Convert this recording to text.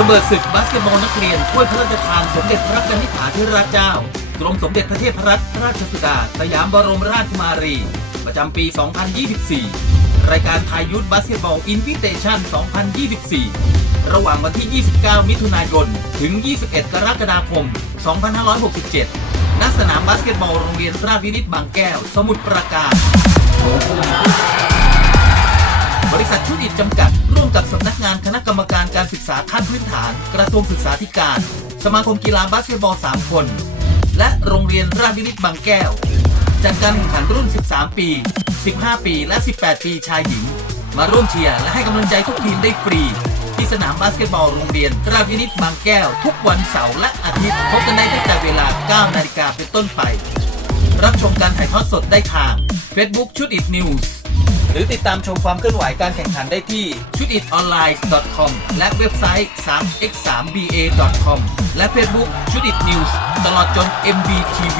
ระเบิดศึกบาสเกตบอลนักเรียนถ้วยพระราชทานสมเด็จพระกนิษฐาธิราชเจ้ากรมสมเด็จพระเทพรัตนราชสุดา สยามบรมราชกุมารี ประจำปี 2024 รายการไทยยุทธบาสเกตบอลอินวิเตชัน2024 ระหว่างวันที่ 29 มิถุนายน ถึง 21 กรกฎาคม 2567 ณ สนามบาสเกตบอลโรงเรียนราชวินิตบางแก้ว สมุทรปราการบริษัทชุดิตจำกัด ร่วมกับสำนักงานคณะกรรมการ ษาขั้นพื้นฐาน กระทรวงศึกษาธิการ สมาคมกีฬาบาสเกตบอล 3 คน และโรงเรียนราชวินิตบางแก้ว จัดการแข่งขันรุ่น 13 ปี 15 ปี และ 18 ปีชายหญิง มาร่วมเชียร์และให้กำลังใจทุกทีมได้ฟรี ที่สนามบาสเกตบอลโรงเรียนราชวินิตบางแก้ว ทุกวันเสาร์และอาทิตย์พบกันได้ตั้งแต่เวลา 9 นาฬิกาเป็นต้นไป รับชมการถ่ายทอดสดได้ทาง Facebook ชุดอิดนิวส์ หรือติดตามชมความเคลื่อนไหวการแข่งขันได้ที่ชุดอิดออนไลน์ .com และเว็บไซต์ 3x3ba.com และ Facebook ชุดอิดนิวส์ตลอดจน MBTV